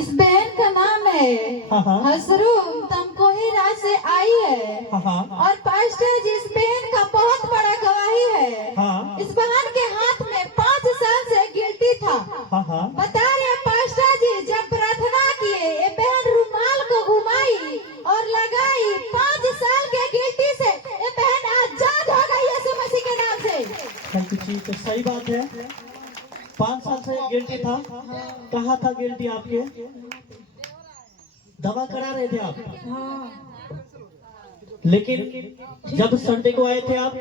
इस बहन का नाम है हसरूम, तुमको ही राज से आई है। और पास्टर जी इस बहन का बहुत बड़ा गवाही है। इस बहन के हाथ में 5 साल से गिल्टी था। बता रहे पास्टर जी, जब प्रार्थना किए ये बहन रुमाल को घुमाई और लगाई, 5 साल के गिल्टी से ये बहन आजाद हो गई यीशु मसीह के नाम से। तो सही बात है, 5 साल से गिल्टी था। कहाँ था गिल्टी आपके? दवा करा रहे थे आप? लेकिन जब संडे को आए थे आप,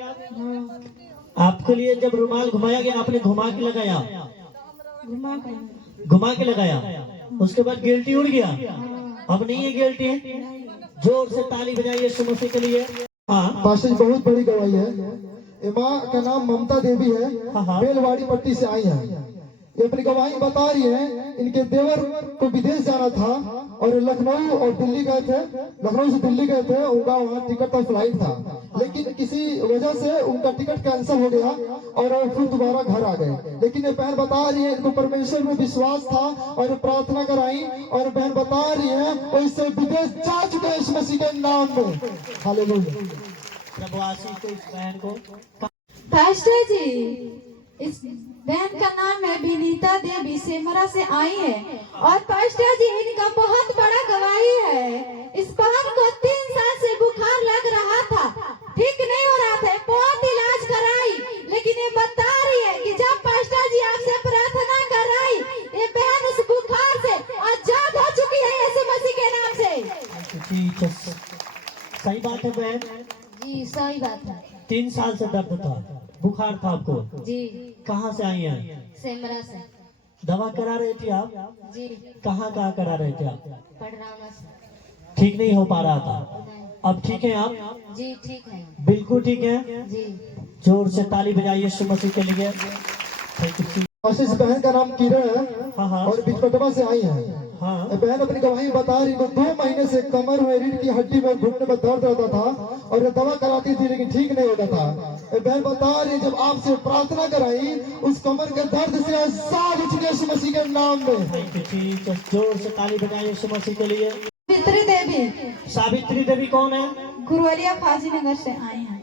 आपके लिए जब रुमाल घुमाया गया, आपने घुमा के लगाया, घुमा के लगाया, उसके बाद गिल्टी उड़ गया। अब नहीं है गिल्टी। जोर से ताली बजाइए यीशु मसीह के लिए। पास्टर जी बहुत बड़ी गवाही है। माँ का नाम ममता देवी है, बेलवाड़ी पट्टी से आई है। ये अपनी गवाही बता रही है, इनके देवर को विदेश जाना था और लखनऊ और दिल्ली गए थे, लखनऊ से दिल्ली गए थे, उनका वहाँ टिकट का फ्लाइट था, लेकिन किसी वजह से उनका टिकट कैंसिल हो गया और फिर दोबारा घर आ गए। लेकिन ये बहन बता रही है, इनको परमेश्वर में विश्वास था और प्रार्थना कराई, और बहन बता रही है वो इससे विदेश जा चुके हैं इस मसीह के नाम में। हालेलुया। प्रभु आशीष को इस बहन को। पास्टर जी इस बहन का नाम है विनीता देवी, सेमरा से आई है। और पास्टर जी इनका बहुत बड़ा गवाही है। इस बहन को 3 साल से बुखार लग रहा था, ठीक नहीं हो रहा था, बहुत इलाज कराई, लेकिन ये बता रही है कि जब पास्टर जी आपसे प्रार्थना कराई, ये बहन इस बुखार से आजाद हो चुकी है यीशु मसीह के नाम से। सही बात है बहन जी, सही बात है। 3 साल से दर्द था, बुखार था आपको जी। कहाँ से आई हैं? सेमरा से। दवा करा रहे थे आप? जी। कहाँ कहाँ करा रहे थे आप? पड़रावना से। ठीक नहीं हो पा रहा था, अब ठीक है आप? जी ठीक है, बिल्कुल ठीक है जी। जोर से ताली बजाइए यीशु मसीह के लिए। आशीष बहन का नाम किरण है और बिचपटवा से आई है। बहन अपनी गवाही बता रही है, 2 महीने से कमर में, रीढ़ की हड्डी में, घुटने में दर्द रहता था और ये दवा कराती थी लेकिन ठीक नहीं होता था। बहन बता रही है, जब आपसे प्रार्थना कराई उस कमर के दर्द से आजाद हो चुके यीशु मसीह के नाम में। जोर से ताली बजाइए यीशु मसीह के लिए। सावित्री देवी। सावित्री देवी कौन है? गुरुवालिया फाजी नगर से आई हैं।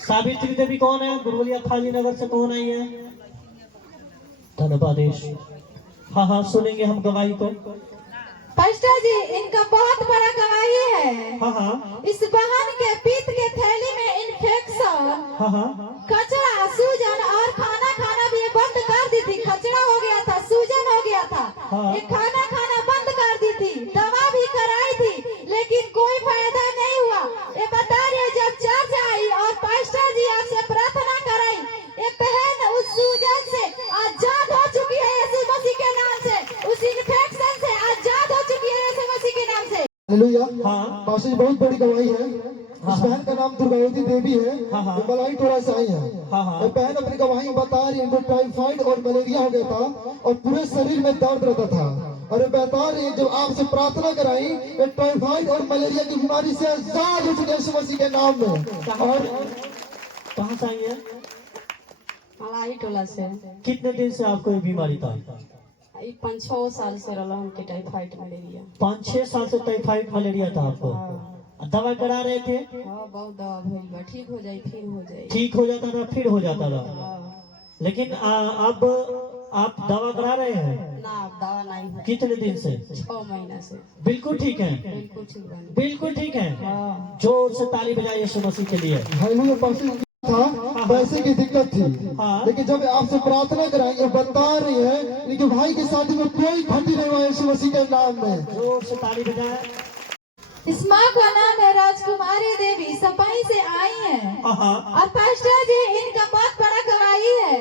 सावित्री देवी कौन है? गुरुवालिया फाजी नगर से कौन आई है? धन्यवाद। हाँ सुनेंगे हम गवाही को। पास्टर जी इनका बहुत बड़ा गवाही है। इस बहन के पीत के थैली में इन्फेक्शन, कचरा, सूजन और खाना खाना भी बंद कर दी थी। कचरा हो गया था, सूजन हो गया था, ये खाना खाना बंद कर दी थी, दवा भी कराई थी, लेकिन कोई फायदा नहीं हुआ। ये बता रही है, जब चर्च आई और पास्टर जी आपसे प्रार्थना कराई, ये बहन उस सूजन से आजाद हो चुकी है यीशु मसीह के नाम से, उस इन्फेक्शन से आजाद हो चुकी है यीशु मसीह के नाम से। हालेलुया। पास्टर जी बहुत बड़ी गवाही है। इस बहन का नाम दुर्गावती देवी है, मलाई टोला से आई है। बहन अपनी गवाही बता रही है, इनको टाइफाइड और मलेरिया हो गया था और पूरे शरीर में दर्द रहता था, और बता रही है जब आपसे प्रार्थना कराई, ये टाइफाइड और मलेरिया की बीमारी से आजाद हो चुके यीशु मसीह के नाम में। और कहाँ से आई है? मलाई टोला से। कितने दिन से आपको ये बीमारी था? 5-6 साल से रहा हमके टाइफाइड मलेरिया। 5-6 साल से टाइफाइड मलेरिया था आपको? दवा करा रहे थे? बहुत दवा भइल बा, ठीक हो जाए फिर हो जाए, ठीक हो जाता था फिर हो जाता था, लेकिन अब आप दवा करा रहे हैं ना? अब दवा नहीं है। कितने दिन से? 6 महीना से। बिल्कुल ठीक है, बिल्कुल ठीक है, बिल्कुल ठीक है। जोर से ताली बजाइए यीशु मसीह के लिए। हालेलुया। पास्टर था, पैसे की दिक्कत थी, लेकिन जब आपसे प्रार्थना कराएंगे, बता रही है इनके भाई की शादी में कोई क्षति नहीं हुआ यीशु मसीह के नाम में। जोर से ताली बजाएं। इस माँ का नाम है राजकुमारी देवी, सपाई से आई है। और पास्टर जी इनका बहुत बड़ा गवाही है।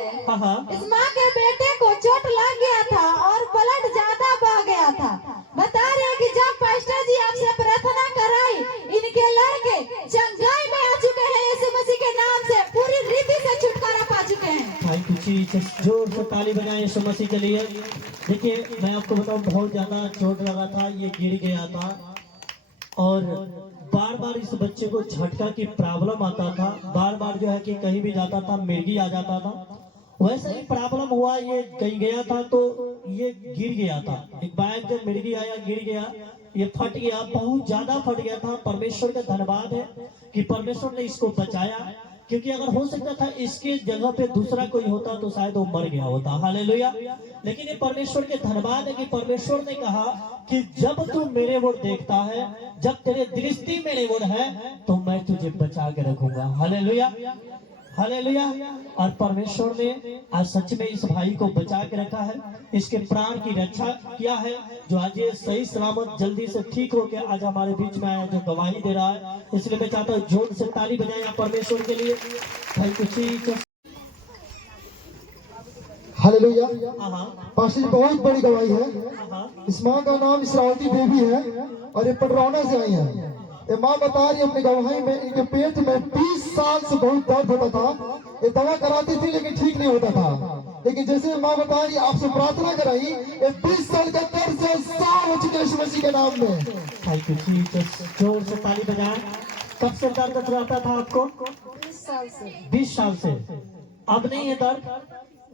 इस माँ के बेटे को चोट लग गया था और ब्लड ज्यादा बह गया था। बता रहे हैं कि जब पास्टर जी आपसे प्रार्थना कराई, इनके लड़के चंगाई में आ चुके हैं यीशु मसीह के नाम से, पूरी रीति से छुटकारा पा चुके हैं। Thank you. जोर से ताली बजाएं यीशु मसीह के लिए। देखिए मैं आपको बताऊं, बहुत ज्यादा चोट लगा था, ये गिर गया था और बार बार इस बच्चे को झटका की प्रॉब्लम आता था, बार बार जो है कि कहीं भी जाता था मिर्गी आ जाता था, वैसे ही प्रॉब्लम हुआ, ये कहीं गया था तो ये गिर गया था, एक बाइक जब मिर्गी आया गिर गया, ये फट गया, बहुत ज्यादा फट गया था। परमेश्वर का धन्यवाद है कि परमेश्वर ने इसको बचाया, क्योंकि अगर हो सकता था इसके जगह पे दूसरा कोई होता तो शायद वो मर गया होता। हालेलुया। लेकिन ये परमेश्वर के धन्यवाद है कि परमेश्वर ने कहा कि जब तू मेरे ओर देखता है, जब तेरे दृष्टि मेरे ओर है, तो मैं तुझे बचा के रखूंगा। Hallelujah, hallelujah. और परमेश्वर ने आज सच में इस भाई को बचा के रखा है, इसके प्राण की रक्षा किया है, जो आज ये सही सलामत जल्दी से ठीक हो गया, आज हमारे बीच में आया, जो गवाही दे रहा है। इसलिए मैं चाहता हूँ जोर से ताली बजाएं आप परमेश्वर के लिए। Thank you Jesus. हालेलुया। हाँ पास्टर जी बहुत बड़ी गवाही है। हाँ इस माँ का नाम इसरावती देवी है और ये पटरौना से आई है। ये माँ बता रही है अपनी गवाही में, इनके पेट में 20 साल से बहुत दर्द होता था, ये दवा कराती थी लेकिन ठीक नहीं होता था। लेकिन जैसे माँ बता रही आपसे प्रार्थना कराई, ये 20 साल का दर्द से साफ हो चुके यीशु मसीह के नाम में। Thank you Jesus. जोर से ताली बजाएं। कब से दर्द रहता था आपको? 20 साल से। 20 साल से। अब नहीं है दर्द?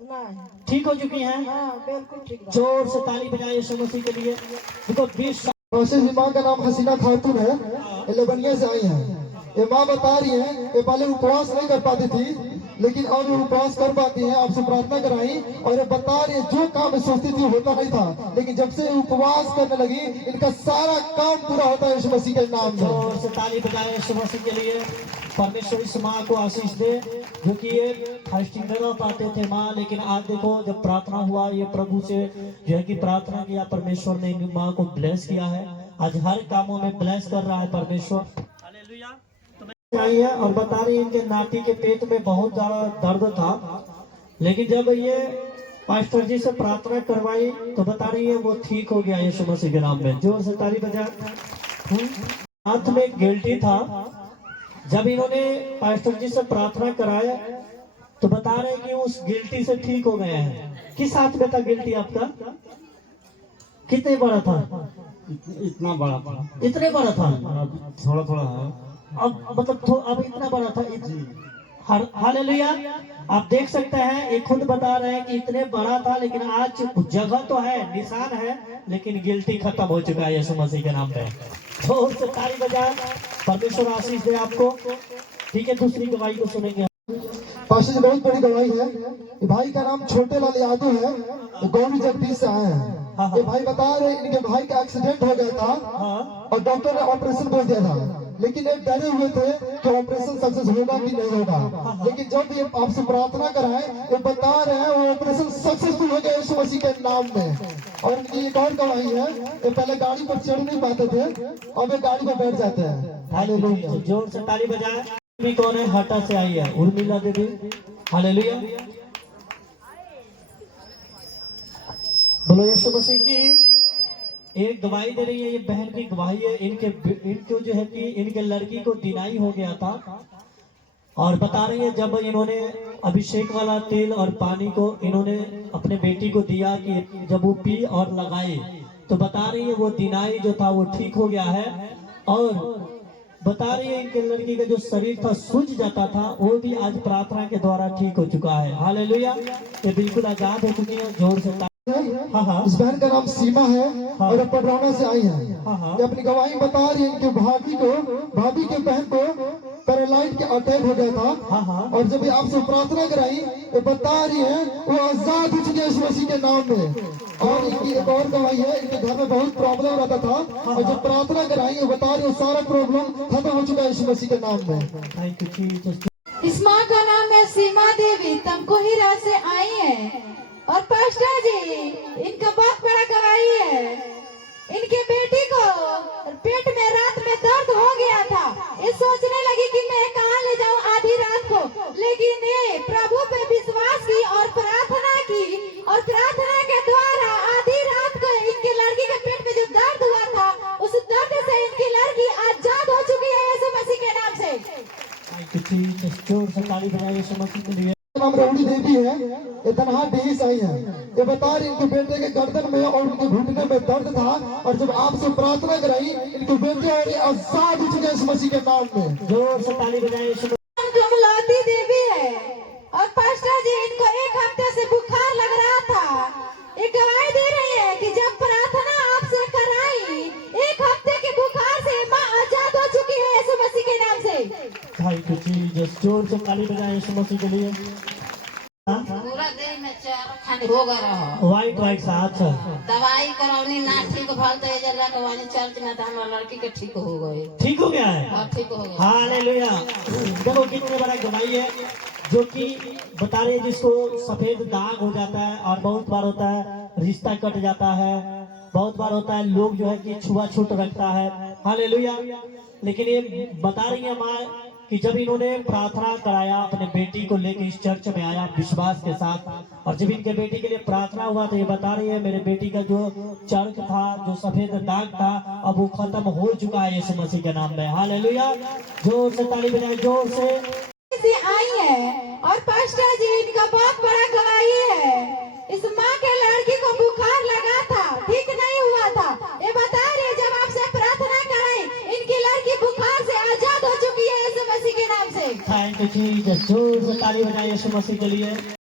नहीं। ठीक हो चुकी हैं? हाँ बिल्कुल ठीक है। जोर से ताली बजाएं यीशु मसीह के लिए। देखो 20 साल। पास्टर जी माँ का नाम हसीना खातून है, ये लबनिया से आई है। ये माँ बता रही है ये पहले उपवास नहीं कर पाती थी, लेकिन अब वो उपवास कर पाती है। आपसे प्रार्थना कराई और ये बता रही है जो काम ये सोचती थी होता नहीं था, लेकिन जब से उपवास करने लगी इनका सारा काम पूरा होता है यीशु मसीह के नाम में। जोर से ताली बजाएं यीशु मसीह के लिए। परमेश्वर इस माँ को आशीष दे, जो कि ये फास्टिंग नहीं रह पाते थे माँ, लेकिन आज देखो जब प्रार्थना हुआ, ये प्रभु से जो है कि प्रार्थना किया, परमेश्वर ने इन माँ को ब्लेस किया है। आज हर कामों में ब्लेस कर रहा है परमेश्वर। हालेलुया। तो आई है और बता रही है इनके नाती के पेट में बहुत ज्यादा दर्द था, लेकिन जब ये पास्टर जी से प्रार्थना करवाई तो बता रही है वो ठीक हो गया यीशु मसीह के नाम में। जोर से ताली बजा। हाथ में गिल्टी था, जब इन्होंने पास्टर जी से प्रार्थना कराया तो बता रहे हैं कि उस गिल्टी से ठीक हो गए हैं। किस हाथ में था गिल्टी आपका? कितने बड़ा था? इतना बड़ा था, इतने बड़ा था? थोड़ा थोड़ा है अब मतलब अब इतना बड़ा था। हालेलुया। आप देख सकते हैं, ये खुद बता रहे हैं कि इतने बड़ा था, लेकिन आज जगह तो है, निशान है, लेकिन गिल्टी खत्म हो चुका है यीशु मसीह के नाम पे। जोर से ताली बजाएं। परमेश्वर आशीष दे आपको। ठीक है, दूसरी गवाही को सुनेंगे। पास्टर जी बहुत बड़ी गवाही है। ये भाई का नाम छोटे लाल यादव है, ये गौरी जगदीश से आए हैं। ये भाई बता रहे इनके भाई का एक्सीडेंट हो गया था और डॉक्टर ने ऑपरेशन बोल दिया था, लेकिन एक डरे हुए थे कि ऑपरेशन सक्सेस होगा कि नहीं होगा। लेकिन जब ये आपसे प्रार्थना कराए, ये बता रहे हैं वो ऑपरेशन सक्सेसफुल हो गया यीशु मसीह के नाम में। और इनकी एक और गवाही है, ये पहले गाड़ी पर चढ़ नहीं पाते थे, अब ये गाड़ी पर बैठ जाते हैं। हालेलुया। जोर से ताली बजाएं। भी कौन है? हटा से आई है उर्मिला देवी। हालेलुया। बोलो यीशु मसीह की। एक गवाही दे रही है, ये बहन की गवाही है। इनको जो है कि इनके लड़की को दिनाई हो गया था और बता रही है जब इन्होंने अभिषेक वाला तेल और पानी को इन्होंने अपने बेटी को दिया, कि जब वो पी और लगाए तो बता रही है वो दिनाई जो था वो ठीक हो गया है। और बता रही है इनके लड़की का जो शरीर था सूझ जाता था, वो भी आज प्रार्थना के द्वारा ठीक हो चुका है। हालेलुया। ये बिल्कुल आजाद हो चुकी है। जोर से हाँ। इस बहन का नाम सीमा है और पटरौना से आई है। हाँ। ये अपनी गवाही बता रही है इनके भाभी के बहन को पैरालाइज के अटैक हो गया था। हाँ। और जब ये आपसे प्रार्थना कराई, ये बता रही है वो आजाद हो चुके यीशु मसीह के नाम में। और इनकी एक और गवाही है, इनके घर में बहुत प्रॉब्लम रहता था और जब प्रार्थना कराई, ये बता रही है सारा प्रॉब्लम खत्म हो चुका है यीशु मसीह के नाम में। Thank you Jesus. इस माँ का नाम है सीमा देवी, तमकोहिरा से आई है। और पास्टर जी इनका बहुत बड़ा गवाही है। इनके बेटी को पेट में रात में दर्द हो गया था, ये सोचने लगी कि मैं कहाँ ले जाऊँ आधी रात को, लेकिन ये प्रभु पे विश्वास की और प्रार्थना की, और प्रार्थना के द्वारा आधी रात को इनकी लड़की के पेट में जो दर्द हुआ था, उस दर्द से इनकी लड़की आजाद हो चुकी है यीशु मसीह के नाम से। Thank you Jesus. जोर से ताली बजाएं यीशु मसीह के लिए। नाम रौड़ी देवी है, ये तनहा डेही से आई है। ये बता रही इनके बेटे के गर्दन में और उनके घुटने में दर्द था, और जब आपसे प्रार्थना कराई, इनके बेटे और ये आजाद हो चुके इस मसीह के नाम में। जोर से ताली बजाएं यीशु। कमलाती देवी है और पास्टर जी इनको 1 हफ्ते जिस जोर से ताली बजाए यीशु मसीह के लिए। पूरा देह में चार खंड हो गए रहो। वाइट वाइट साथ दवाई करौनी ना ठीक भल तो ये जल्ला कवानी चर्च में तो हमारे लड़की के ठीक हो गए। ठीक हो गया है। हाँ ठीक हो गए। हालेलुया। देखो कितने बड़ा गवाही है, जो कि बता रहे जिसको सफेद दाग हो जाता है और बहुत बार होता है रिश्ता कट जाता है, बहुत बार होता है लोग जो है कि छुआछूत रखता है। हालेलुया। लेकिन ये बता रही है माँ कि जब इन्होंने प्रार्थना कराया अपने बेटी को लेकर इस चर्च में आया विश्वास के साथ, और जब इनके बेटी के लिए प्रार्थना हुआ तो ये बता रही है मेरे बेटी का जो चर्क था, जो सफेद दाग था, अब वो खत्म हो चुका है यीशु मसीह के नाम में। हालेलुया। जोर से ताली बजाए, जोर से आई है। और पास्टर जी इनका बहुत बड़ा गवाही है। इस माँ के लड़की को बुखार लगा था, ठीक नहीं हुआ था। ये बता रही है जब आपसे प्रार्थना कराई इनकी लड़की बुखार से आजाद हो चुकी है यीशु मसीह के नाम से। Thank you Jesus. जोर से ताली बजाए यीशु मसीह के लिए।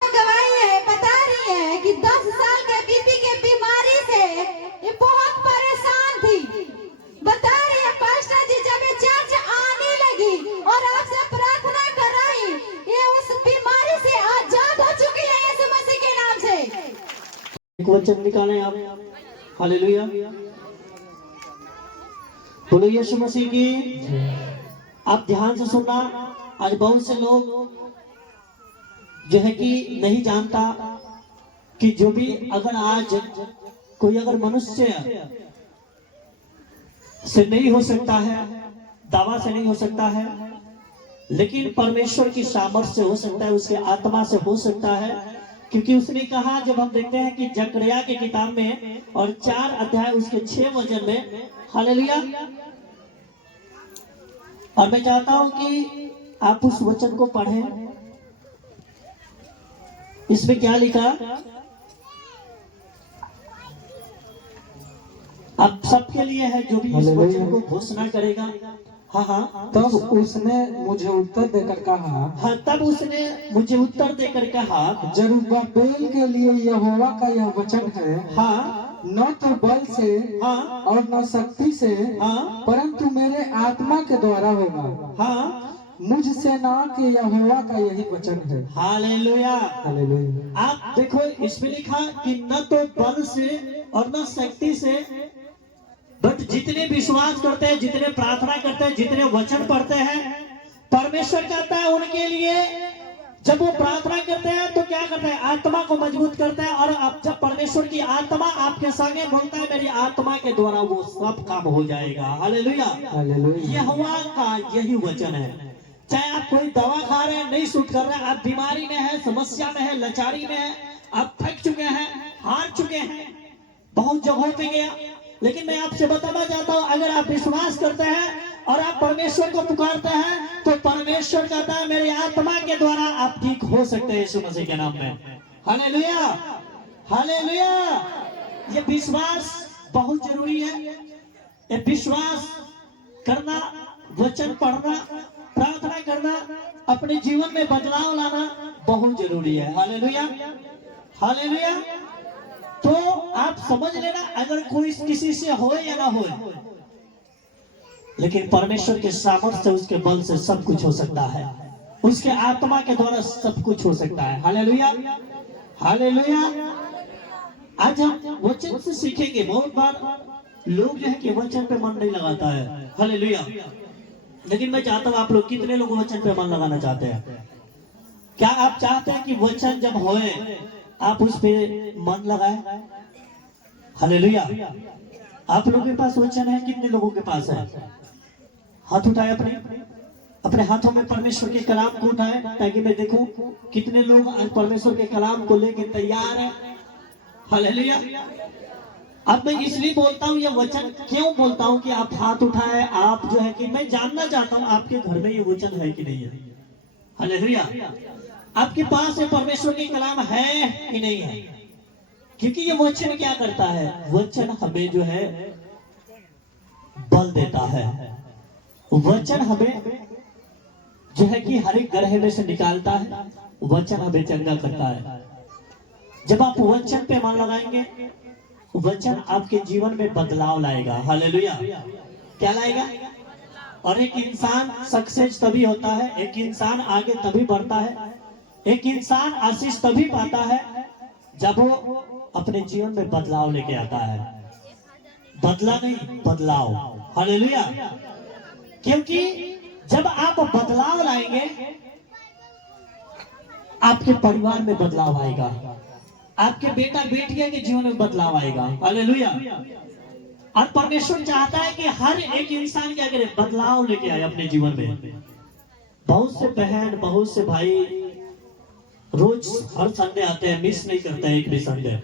गवाही है, बता रही है कि 10 साल के बीपी के बीमारी से ये बहुत परेशान थी। बता रही है पास्टर जी जब ये चर्च आने लगी और आपसे प्रार्थना कराई, ये उस बीमारी से आजाद हो चुकी है यीशु मसीह के नाम से। एक वचन निकालें आप। हालेलुया। बोलो यीशु मसीह की। आप ध्यान से सुनना। आज बहुत से लोग जो है कि नहीं जानता कि जो भी अगर आज कोई अगर मनुष्य से नहीं हो सकता है, दावा से नहीं हो सकता है, लेकिन परमेश्वर की सामर्थ्य से हो सकता है, उसके आत्मा से हो सकता है। क्योंकि उसने कहा, जब हम देखते हैं कि जकरिया की किताब में और 4 अध्याय उसके 6 वचन में, हालेलुया। और मैं चाहता हूं कि आप उस वचन को पढ़ें। इसमें क्या लिखा, आप सबके लिए है जो भी इस वचन को घोषणा करेगा। हाँ हाँ। तब उसने मुझे उत्तर देकर कहा, हाँ तब उसने मुझे उत्तर देकर कहा, जरुब्बाबेल के लिए यहोवा का यह वचन है, हाँ न तो बल से हाँ और न शक्ति से, हाँ परंतु मेरे आत्मा के द्वारा होगा। हाँ। मुझसे ना कि यहोवा का यही वचन है। हालेलुया। हालेलुया। आप देखो इसमें लिखा कि न तो बल से और न शक्ति से, बट जितने विश्वास करते हैं, जितने प्रार्थना करते हैं, जितने वचन पढ़ते हैं, परमेश्वर कहता है उनके लिए। जब वो प्रार्थना करते हैं तो क्या करते हैं, आत्मा को मजबूत करते हैं। और अब जब परमेश्वर की आत्मा आपके संगे बोलता है, मेरी आत्मा के द्वारा वो सब काम हो जाएगा। हालेलुया। हालेलुया। यहोवा का यही वचन है। चाहे आप कोई दवा खा रहे हैं, नहीं सूट कर रहे हैं, आप बीमारी में है, समस्या में है, लाचारी में है, आप थक चुके हैं, हार चुके हैं, बहुत जगहों पे गया, लेकिन मैं आपसे बताना चाहता हूं, अगर आप विश्वास करते हैं और आप परमेश्वर को पुकारते हैं तो परमेश्वर कहता है मेरी आत्मा के द्वारा आप ठीक हो सकते हैं यीशु मसीह के नाम में। हालेलुया। हालेलुया। ये विश्वास बहुत जरूरी है। ये विश्वास करना, वचन पढ़ना, प्रार्थना करना, अपने जीवन में बदलाव लाना बहुत जरूरी है। हालेलुया। हालेलुया। तो आप समझ लेना, अगर कोई किसी से हो या ना हो, लेकिन परमेश्वर के सामर्थ्य से, उसके बल से सब कुछ हो सकता है, उसके आत्मा के द्वारा सब कुछ हो सकता है। हालेलुया। हालेलुया। आज हम वचन से सीखेंगे। बहुत बार लोग जो है कि वचन पे मन नहीं लगाता है। हालेलुया। लेकिन मैं चाहता हूं, आप लोग कितने लोग वचन पे मन लगाना चाहते हैं? क्या आप चाहते हैं कि वचन जब होए आप उस पे मन लगाए? हालेलुया। आप लोगों के पास वचन है? कितने लोगों के पास है? हाथ उठाए, अपने हाथों में परमेश्वर के कलाम को उठाए, ताकि मैं देखूं कितने लोग आज परमेश्वर के कलाम को लेकर तैयार हैं। हालेलुया। अब मैं इसलिए बोलता हूँ, ये वचन क्यों बोलता हूँ कि आप हाथ उठाए, आप जो है कि मैं जानना चाहता हूँ आपके घर में ये वचन है कि नहीं है। हालेलुया। आपके पास ये परमेश्वर के कलाम है कि नहीं है? क्योंकि ये वचन क्या करता है, वचन हमें जो है बल देता है। वचन हमें जो है कि हर एक ग्रह में से निकालता है। वचन हमें चंगा करता है। जब आप वचन पे मन लगाएंगे, वचन आपके जीवन में बदलाव लाएगा। हालेलुया। क्या लाएगा? और एक इंसान सक्सेस तभी होता है, एक इंसान आगे तभी बढ़ता है, एक इंसान आशीष तभी पाता है जब वो अपने जीवन में बदलाव लेके आता है। बदला नहीं, बदलाव। हालेलुया। क्योंकि जब आप बदलाव लाएंगे आपके परिवार में बदलाव आएगा, आपके बेटा बेटिया के जीवन में बदलाव आएगा। हालेलुया। और परमेश्वर चाहता है कि हर एक इंसान क्या करे, बदलाव लेके आए अपने जीवन में। बहुत से बहन, बहुत से भाई रोज हर संडे आते हैं, मिस नहीं करते हैं एक भी संडे,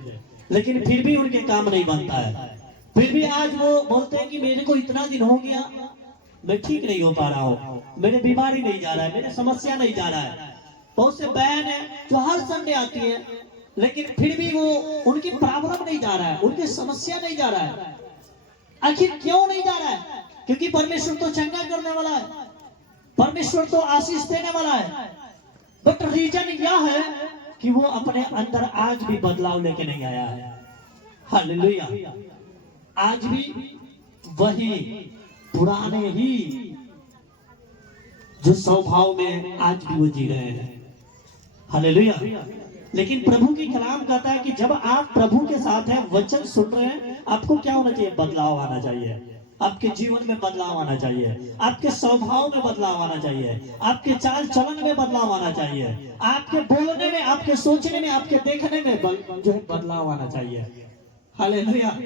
लेकिन फिर भी उनके काम नहीं बनता है। फिर भी आज वो बोलते हैं कि मेरे को इतना दिन हो गया, मैं ठीक नहीं हो पा रहा हूँ, मेरे बीमारी नहीं जा रहा है, मेरे समस्या नहीं जा रहा है। बहुत से बहन है जो हर संडे आती है, लेकिन फिर भी वो उनकी प्रॉब्लम नहीं जा रहा है, उनकी समस्या नहीं जा रहा है। आखिर क्यों नहीं जा रहा है? क्योंकि परमेश्वर तो चंगा करने वाला है, परमेश्वर तो आशीष देने वाला है, बट रीजन यह है कि वो अपने अंदर आज भी बदलाव लेके नहीं आया है। हालेलुया। आज भी वही पुराने ही जो स्वभाव में आज भी वो जी रहे हैं। हालेलुया। लेकिन प्रभु की कलाम कहता है कि जब आप प्रभु के साथ हैं, वचन सुन रहे हैं, आपको क्या होना चाहिए? बदलाव आना चाहिए। आपके जीवन में बदलाव आना चाहिए, आपके स्वभाव में बदलाव आना चाहिए, आपके चाल चलन में बदलाव आना चाहिए, आपके बोलने में, आपके सोचने में, आपके देखने में जो है बदलाव आना चाहिए। हालेलुया।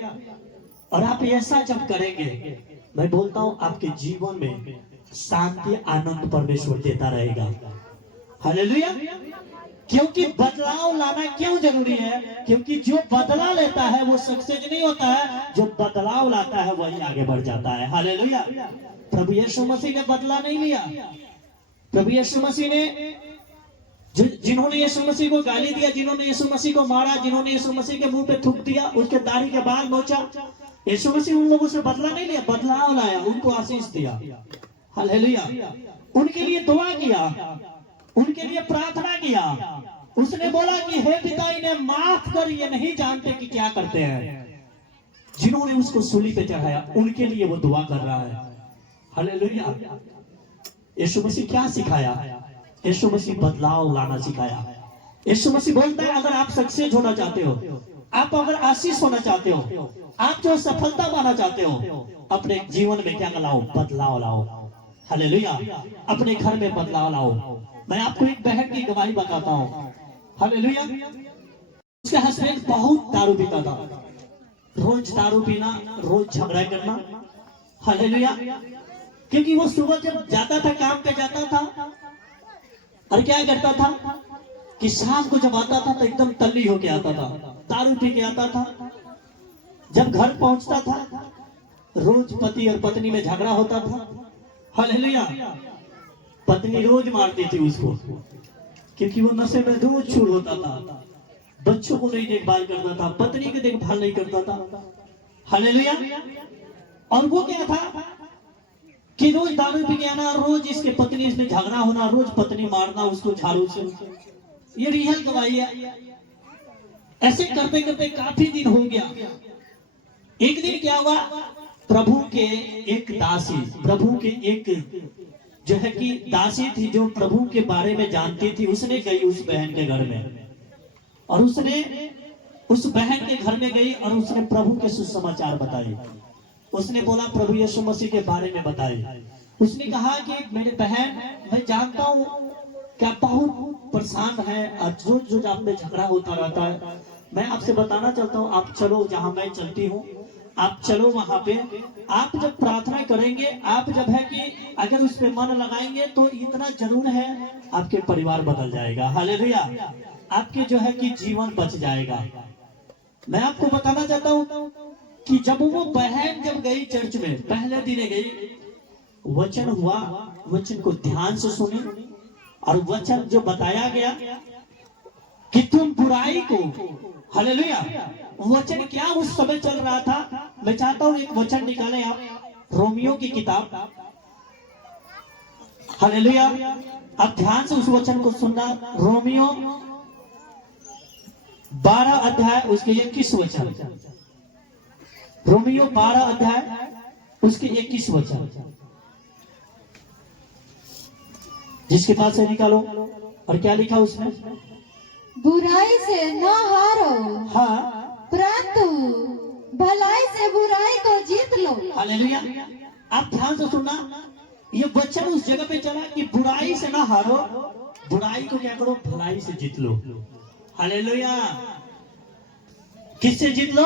और आप ऐसा जब करेंगे, मैं बोलता हूं आपके जीवन में शांति, आनंद परमेश्वर देता रहेगा। हालेलुया। क्योंकि बदलाव लाना क्यों जरूरी है? क्योंकि जो बदला लेता है वो सक्सेस नहीं होता है, जो बदलाव लाता है वही आगे बढ़ जाता है। हालेलुया। प्रभु यीशु मसीह ने बदला नहीं लिया। प्रभु यीशु मसीह ने जिन्होंने यीशु मसीह को गाली दिया, जिन्होंने यीशु मसीह को मारा, जिन्होंने यीशु मसीह के मुंह पे थूक दिया, उसके दाढ़ी के बाल नोचा, यीशु मसीह उन लोगों से बदला नहीं लिया, बदलाव लाया, उनको आशीष दिया। हालेलुया। उनके लिए दुआ किया, उनके लिए प्रार्थना किया। उसने बोला कि हे पिता, इन्हें माफ कर, ये नहीं जानते कि क्या करते हैं। जिन्होंने उसको सूली पे चढ़ाया उनके लिए वो दुआ कर रहा है। हालेलुया। यीशु मसीह क्या सिखाया? यीशु मसीह बदलाव लाना सिखाया। यीशु मसीह बोलता है अगर आप सक्सेस होना चाहते हो, आप अगर आशीष होना चाहते हो, आप जो सफलता पाना चाहते हो, अपने जीवन में क्या लाओ? बदलाव लाओ। हालेलुया। अपने घर में बदलाव लाओ। मैं आपको एक बहन की गवाही बताता हूँ। हालेलुया। उसके हस्बैंड बहुत दारू पीता था, रोज दारू पीना, रोज झगड़ा करना। हालेलुया। क्योंकि वो सुबह जब जाता था, काम पे जाता था, और क्या करता था कि शाम को जब आता था तो एकदम तल्ली होके आता था, दारू पी के आता था। जब घर पहुंचता था रोज पति और पत्नी में झगड़ा होता था। हालेलुया। पत्नी रोज मारती थी उसको, क्योंकि वो नशे में रोज चूर होता था, बच्चों को नहीं देखभाल करता था, पत्नी की देखभाल नहीं करता था। हालेलुया। और वो क्या था कि रोज दारू पी के आना, रोज इसके पत्नी से झगड़ा होना, रोज पत्नी मारना उसको झाड़ू से। ये रियल गवाही है। ऐसे करते करते काफी दिन हो गया। एक दिन क्या हुआ, प्रभु के एक दासी, प्रभु के एक जो है कि दासी थी जो प्रभु के बारे में जानती थी, उसने गई उस बहन के घर में, और उसने उस बहन के घर में गई और उसने प्रभु के सुसमाचार बताए। उसने बोला प्रभु यीशु मसीह के बारे में बताए। उसने कहा कि मेरे बहन, मैं जानता हूँ कि आप बहुत परेशान है और रोज आप में झगड़ा होता रहता है। मैं आपसे बताना चाहता हूँ, आप चलो जहां मैं चलती हूँ, आप चलो वहां पे। आप जब प्रार्थना करेंगे, आप जब है कि अगर उस पे मन लगाएंगे तो इतना जरूर है आपके परिवार बदल जाएगा। हालेलुया। आपके जो है कि जीवन बच जाएगा। मैं आपको बताना चाहता हूँ कि जब वो बहन जब गई चर्च में, पहले दिन गई, वचन हुआ, वचन को ध्यान से सुने, और वचन जो बताया गया कि तुम बुराई को, हालेलुया, वचन क्या उस समय चल रहा था। मैं चाहता हूं एक वचन निकालें आप, रोमियो की किताब। हालेलुया। आप ध्यान से उस वचन को सुनना। रोमियो 12 अध्याय उसके 21 वचन। रोमियो 12 अध्याय उसके 21 वचन। जिसके पास है निकालो। और क्या लिखा उसमें? बुराई से न हारो, हाँ, परंतु भलाई से बुराई को जीत लो। हालेलुया। आप ध्यान से सुनना, ये वचन उस जगह पे चला कि बुराई से ना हारो, बुराई को क्या करो, भलाई से जीत लो। हालेलुया। किससे जीत लो?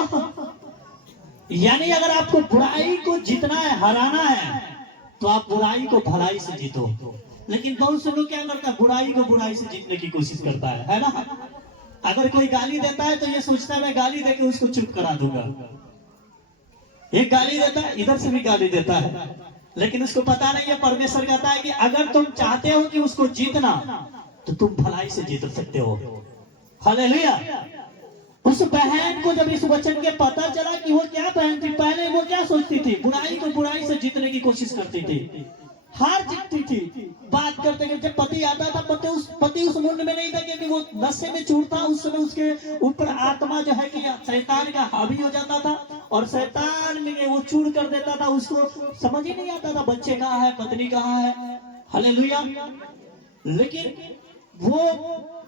यानी अगर आपको बुराई को जीतना है, हराना है, तो आप बुराई को भलाई से जीतो। लेकिन बहुत से लोग क्या करता है, बुराई को बुराई से जीतने की कोशिश करता है ना। अगर कोई गाली देता है तो ये सोचता है मैं गाली देके उसको चुप करा दूंगा। एक गाली देता है, इधर से भी गाली देता है, लेकिन उसको पता नहीं है, परमेश्वर कहता है कि अगर तुम चाहते हो कि उसको जीतना, तो तुम भलाई से जीत सकते हो। हालेलुया। उस बहन को जब इस वचन के पता चला कि वो क्या बहन थी, पहले वो क्या सोचती थी, बुराई को बुराई से जीतने की कोशिश करती थी, हार जीतती थी। बात करते करते जब पति आता था, पति उस मुंड में नहीं था, क्योंकि वो नशे में चूरता, उस समय उसके ऊपर आत्मा जो है कि शैतान का हावी हो जाता था, और शैतान में वो चूर कर देता था। उसको समझ ही नहीं आता था बच्चे कहाँ है, पत्नी कहाँ है। हालेलुया। लेकिन वो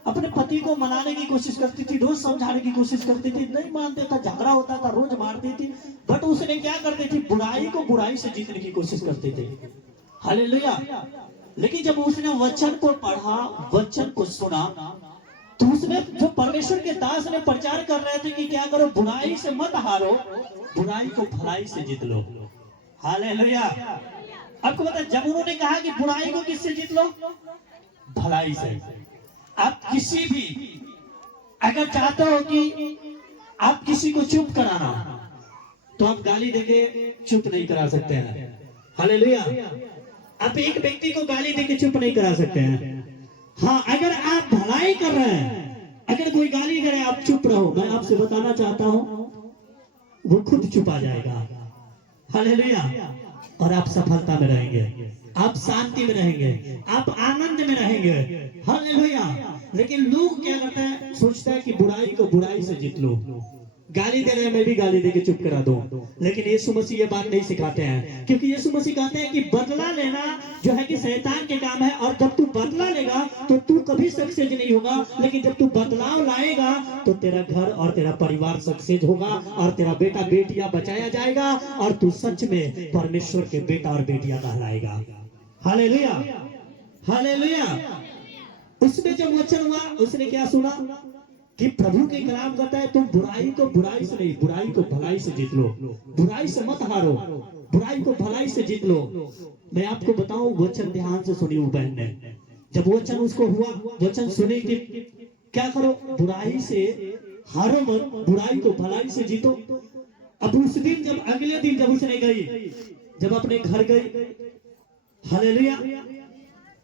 अपने पति को मनाने की कोशिश करती थी, रोज समझाने की कोशिश करती थी, नहीं मानते था, झगड़ा होता था, रोज मारती थी। बट उसने क्या करती थी, बुराई को बुराई से जीतने की कोशिश करती थी। हालेलुया। लेकिन जब उसने वचन को पढ़ा, वचन को सुना, तो उसने जो परमेश्वर के दास ने प्रचार कर रहे थे कि क्या करो, बुराई से मत हारो, बुराई को भलाई से जीत लो। हालेलुया। आपको पता है, जब उन्होंने कहा कि बुराई को किससे जीत लो, भलाई से। आप किसी भी अगर चाहते हो कि आप किसी को चुप कराना, तो आप गाली देके चुप नहीं करा सकते हैं। हालेलुया। आप एक व्यक्ति को गाली देके चुप नहीं करा सकते हैं। हाँ, अगर आप भलाई कर रहे हैं, अगर कोई गाली करे, आप चुप रहो, मैं आपसे बताना चाहता हूं, वो खुद चुप आ जाएगा। हालेलुया। और आप सफलता में रहेंगे, आप शांति में रहेंगे, आप आनंद में रहेंगे। हालेलुया। लेकिन लोग क्या करते हैं, सोचता है कि बुराई को बुराई से जीत लो, गाली दे रहे हैं, मैं भी गाली देके चुप करा दूं। लेकिन यीशु मसीह ये बात नहीं सिखाते हैं, क्योंकि यीशु मसीह कहते हैं कि बदला लेना जो है कि शैतान के काम है, और जब तू बदला लेगा तो तू कभी सक्सेस नहीं होगा। लेकिन जब तू बदलाव लाएगा तो तेरा घर और तेरा परिवार सक्सेस होगा, और तेरा बेटा बेटियां बचाया जाएगा, और तू सच में परमेश्वर के बेटा और बेटियां कहलाएगा। हालेलुया। हालेलुया। उसमें जब वचन हुआ, उसने क्या सुना कि प्रभु के कलाम कहता है, तुम बुराई को बुराई से नहीं, बुराई को भलाई से जीत लो, बुराई से मत हारो, बुराई को भलाई से जीत लो। मैं आपको बताऊं, वचन ध्यान से सुनी वो बहन ने। जब वचन उसको हुआ, वचन सुने कि क्या करो, बुराई से हारो मत, बुराई को भलाई से जीतो। अब उस दिन, जब अगले दिन जब उसने गई, जब अपने घर गई, हालेलुया।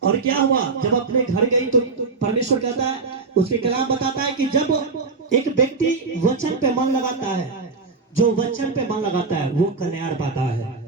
और क्या हुआ, जब अपने घर गई तो परमेश्वर कहता है, उसके कलाम बताता है कि जब एक व्यक्ति वचन पे मन लगाता है, जो वचन पे मन लगाता है वो कल्याण पाता है।